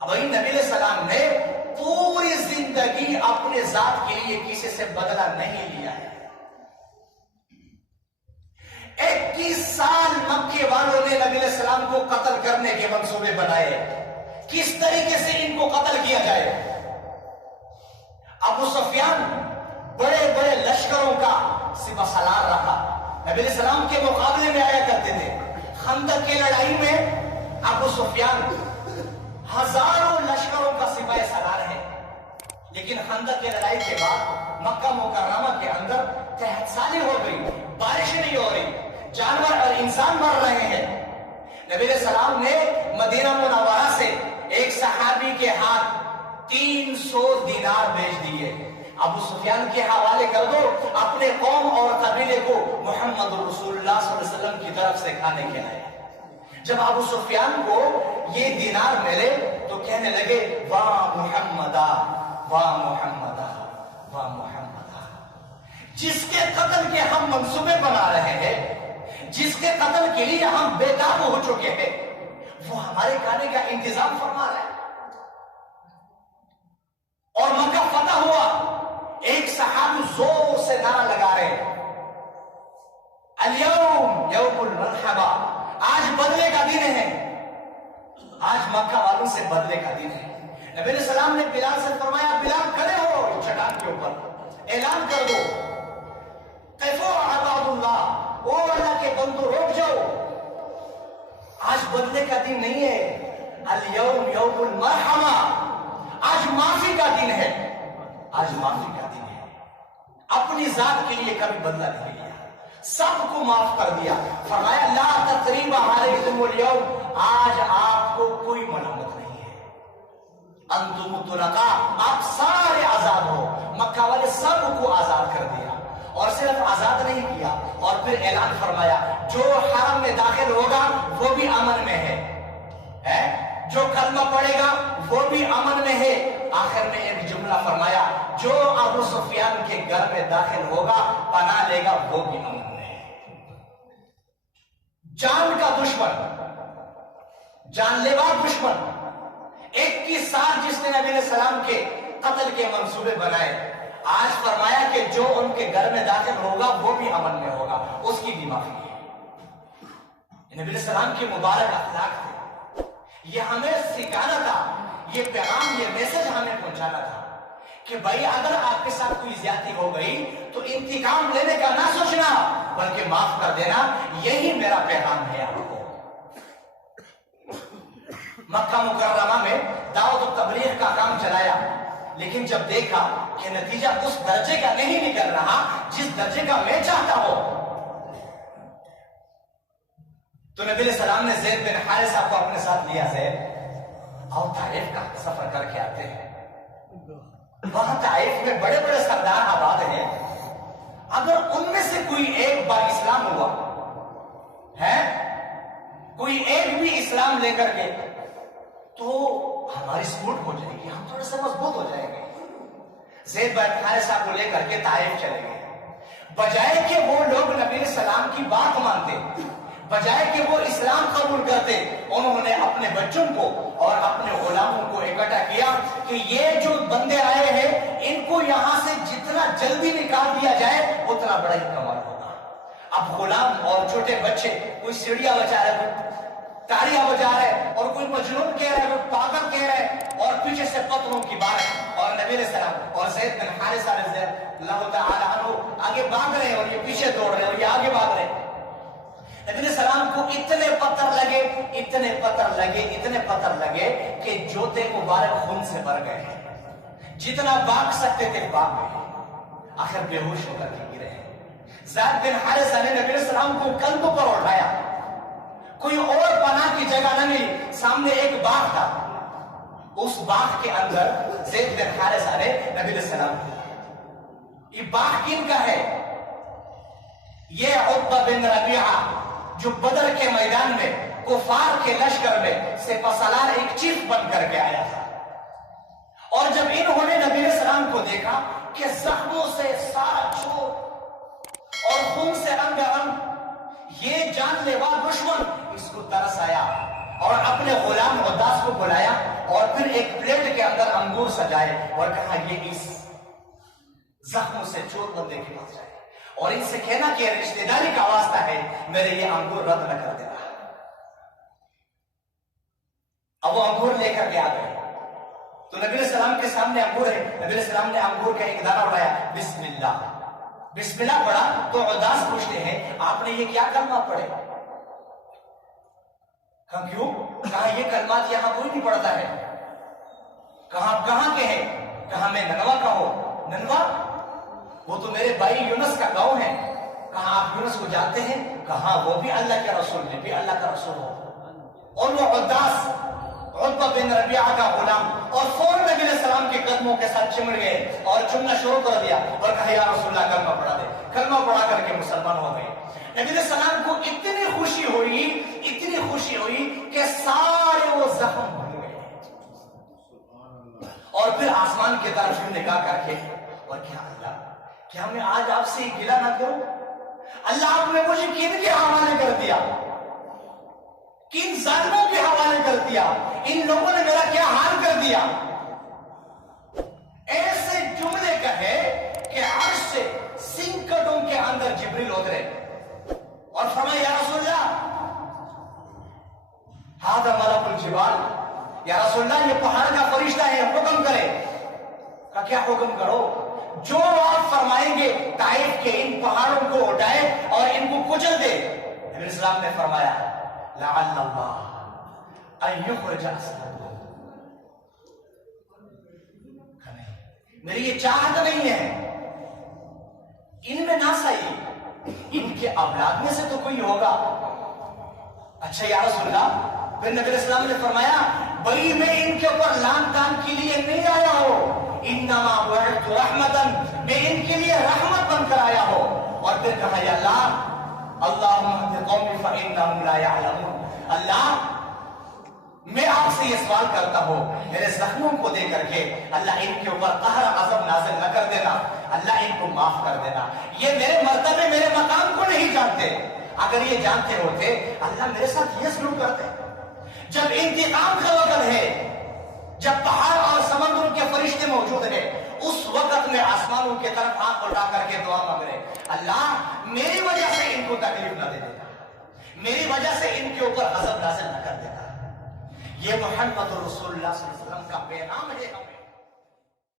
اب نبی علیہ السلام نے پوری زندگی اپنے ذات کے لیے کسی سے بدلہ نہیں لیا ہے. 21 سال مکے والوں نے نبی علیہ السلام کو قتل کرنے کے منصوبے بنائے. کس طریقے سے ان کو قتل کیا جائے. ابو سفیان بڑے بڑے لشکروں کا سپہ سالار رہا. نبی علیہ السلام کے مقابلے میں آیا کرتے تھے. خندق کی لڑائی میں ابو سفیان ہزاروں لشکروں کا سپاہ سالار ہے. لیکن خندق کی لڑائی کے بعد مکہ مکرمہ کے اندر قحط سالی ہو گئی, بارش نہیں ہو رہی, جانور اور انسان مر رہے ہیں. نبی علیہ السلام نے مدینہ منورہ سے ایک صحابی کے ہاتھ 300 دینار بھیج دیے. ابو سفیان کے حوالے کر دو, اپنے قوم اور قبیلے کو محمد رسول اللہ صلی اللہ علیہ وسلم کی طرف سے کھانے کے آئے. جب ابو سفیان کو یہ دینار ملے تو کہنے لگے واہ محمدہ واہ محمدہ واہ محمدہ. جس کے قتل کے ہم منصوبے بنا رہے ہیں, جس کے قتل کے لیے ہم بےتاب ہو چکے ہیں, وہ ہمارے کھانے کا انتظام فرما رہا ہے. اور مکہ فتح ہوا. ایک صحابی زور سے نعرہ لگا رہے ہیں الیوم یوم المرحبا, آج بدلے کا دن ہے, آج مکہ والوں سے بدلے کا دن ہے. نبی علیہ السلام نے بلال سے فرمایا بلال کھڑے ہو چٹان کے اوپر, اعلان کر دو قفوا عباد اللہ, او اللہ کے بندو روک جاؤ, آج بدلے کا دن نہیں ہے. الیوم یوم المرحمہ, آج معافی کا دن ہے, آج معافی کا دن ہے. اپنی ذات کے لیے کبھی بدلہ نہیں لیا, سب کو معاف کر دیا. فرمایا لا تثریب علیکم اليوم, آج آپ کو کوئی ملامت نہیں ہے. انتم طلقاء, آپ سارے آزاد ہو. مکہ والے سب کو آزاد کر دیا, اور صرف آزاد نہیں کیا, اور پھر اعلان فرمایا جو حرم میں داخل ہوگا وہ بھی امن میں ہے, جو کلمہ پڑھے گا وہ بھی امن میں ہے. آخر میں ایک جملہ فرمایا جو ابو سفیان کے گھر میں داخل ہوگا پناہ لے گا وہ بھی امن میں ہے. جان کا دشمن, جان لیوا دشمن, 21 سال جس نے نبی علیہ السلام کے قتل کے منصوبے بنائے, آج فرمایا کہ جو ان کے گھر میں داخل ہوگا وہ بھی امن میں ہوگا, اس کی بھی معافی ہے. نبی علیہ السلام کے مبارک اخلاق تھے, یہ ہمیں سکھانا تھا, یہ پیغام, یہ میسج ہمیں پہنچانا تھا کہ بھائی اگر آپ کے ساتھ کوئی زیادتی ہو گئی تو انتقام لینے کا نہ سوچنا بلکہ معاف کر دینا. یہی میرا پیغام ہے آپ کو. مکہ مکرمہ میں دعوت و تبلیغ کا کام چلایا, لیکن جب دیکھا کہ نتیجہ اس درجے کا نہیں نکل رہا جس درجے کا میں چاہتا ہوں, تو نبی علیہ السلام نے زید بن حارثہ کو اپنے ساتھ لیا. زید اور طائف کا سفر کر کے آتے ہیں. وہاں طائف میں بڑے بڑے سردار آباد ہیں, اگر ان میں سے کوئی ایک بار اسلام ہوا ہے, کوئی ایک بھی اسلام لے کر کے, تو ہماری سپورٹ ہو جائے گی, ہم تھوڑے سے مضبوط ہو جائیں گے. زید بن حارثہ کو لے کر کے طائف چلے گئے. بجائے کہ وہ لوگ نبی علیہ السلام کی بات مانتے, بجائے کہ وہ اسلام قبول کرتے, انہوں نے اپنے بچوں کو اور اپنے غلاموں کو اکٹھا کیا کہ یہ جو بندے آئے ہیں ان کو یہاں سے جتنا جلدی نکال دیا جائے اتنا بڑا ہی کمال ہوگا. اب غلام اور چھوٹے بچے, کوئی سیڑھیاں بجا رہے, کوئی تالیاں بجا رہے, اور کوئی مجنون کہہ رہے, کوئی پاگل کہہ رہے, اور پیچھے سے پتھروں کی بارش, اور نبی علیہ السلام اور زید بن حارثہ رضی اللہ تعالی عنہ آگے بھاگ رہے ہیں, اور یہ پیچھے دوڑ رہے ہیں, اور یہ آگے بھاگ رہے ہیں. نبی علیہ السلام کو اتنے پتھر لگے, اتنے پتھر لگے, اتنے پتھر لگے کہ جوتے مبارک خون سے بھر گئے. جتنا بھاگ سکتے تھے بھاگ گئے, آخر بے ہوش ہو کر کے گرے. زید بن حارثہ نے نبی علیہ السلام کو کندھوں پر اٹھایا, کوئی اور پناہ کی جگہ نہ ملی. سامنے ایک باغ تھا, اس باغ کے اندر زید بن حارثہ نے نبی علیہ السلام کو, یہ باغ کن کا ہے؟ یہ عتبہ بن ربیعہ جو بدر کے میدان میں کفار کے لشکر میں سپہ سالار ایک چیف بن کر کے آیا تھا. اور جب انہوں نے نبی علیہ السلام کو دیکھا کہ زخموں سے سارا چھوٹ اور خون سے رنگ رنگ, یہ جان لیوا دشمن, اس کو ترس آیا, اور اپنے غلام عداس کو بلایا اور پھر ایک پلیٹ کے اندر انگور سجائے اور کہا یہ اس زخموں سے چوٹ بندے کے پاس جائے اور ان سے کہنا کہ رشتہ داری کا واسطہ ہے، میرے یہ انگور رد نہ کر دینا۔ اب وہ انگور لے کر کے آ گئے تو نبی علیہ السلام کے سامنے انگور ہے، نبی علیہ السلام نے انگور کا ایک دانہ اٹھایا، بسم اللہ بسم اللہ پڑھا تو عداس پوچھتے ہیں آپ نے یہ کیا کلمہ پڑھے؟ کہا کیوں؟ کہا یہ کلمات یہاں کوئی نہیں پڑھتا ہے۔ کہاں کے ہیں؟ کہا میں ننوا کا ہوں۔ ننوا وہ تو میرے بھائی یونس کا گاؤں ہے۔ کہا آپ یونس کو جانتے ہیں؟ کہا وہ بھی اللہ کے رسول نے بھی اللہ کا رسول ہو۔ اور وہ عداس عتبہ بن ربیعہ کا غلام اور فوراً نبی علیہ السلام کے قدموں کے ساتھ چمڑ گئے اور چمنا شروع کر دیا اور کہا یا رسول اللہ کلمہ پڑھا دے۔ کلمہ پڑھا کر کے مسلمان ہو گئے۔ نبی علیہ السلام کو اتنی خوشی ہوئی کہ سارے وہ زخم بھر گئے اور پھر آسمان کی طرف نگاہ کر کے اور کیا اللہ کیا میں آج آپ سے گلہ نہ کروں؟ اللہ آپ نے مجھے کن کے حوالے کر دیا، کن ظالموں کے حوالے کر دیا، ان لوگوں نے میرا کیا حال کر دیا۔ ایسے جملے کہے کہ عرش سے سنکٹوں کے اندر جبریل اترے اور فرمایا یا رسول اللہ ھذا ملک الجبال، یا رسول اللہ یہ پہاڑ کا فرشتہ ہے، حکم کرے۔ کہ کیا حکم کرو؟ جو آپ فرمائیں گے طائف کے ان پہاڑوں کو اٹھائے اور ان کو کچل دے۔ نبی علیہ السلام نے فرمایا لعل اللہ ان یخرج اسلحہ، میری یہ چاہت نہیں ہے ان میں نہ صحیح، ان کے اولاد میں سے تو کوئی ہوگا۔ اچھا یا رسول اللہ، پھر نبی علیہ السلام نے فرمایا بھئی میں ان کے اوپر لان تان کے لیے نہیں آیا ہوں، انما بعثت رحمتا، میں ان کے لیے رحمت بن کر آیا ہوں۔ اور پھر کہا یا اللہ اللہم اہد قومی فانہم لا یعلمون، اللہ میں آپ سے یہ سوال کرتا ہوں میرے زخموں کو دے کر کے اللہ ان کے اوپر قہر عذاب نازل نہ کر دینا، اللہ ان کو معاف کر دینا۔ یہ میرے مرتبے میرے مقام کو نہیں جانتے، اگر یہ جانتے ہوتے اللہ میرے ساتھ یہ سلوک کرتے۔ جب انتقام کا وقت ہے، جب پہاڑ اور سمندروں کے فرشتے موجود ہیں، اس وقت میں آسمانوں کی طرف آنکھ اٹھا کر کے دعا مانگ رہے اللہ میری وجہ سے ان کو تکلیف نہ دے دینا، میری وجہ سے ان کے اوپر غضب نازل نہ کر دینا۔ یہ محمد رسول اللہ صلی اللہ علیہ وسلم کا پیغام ہے ہمیں۔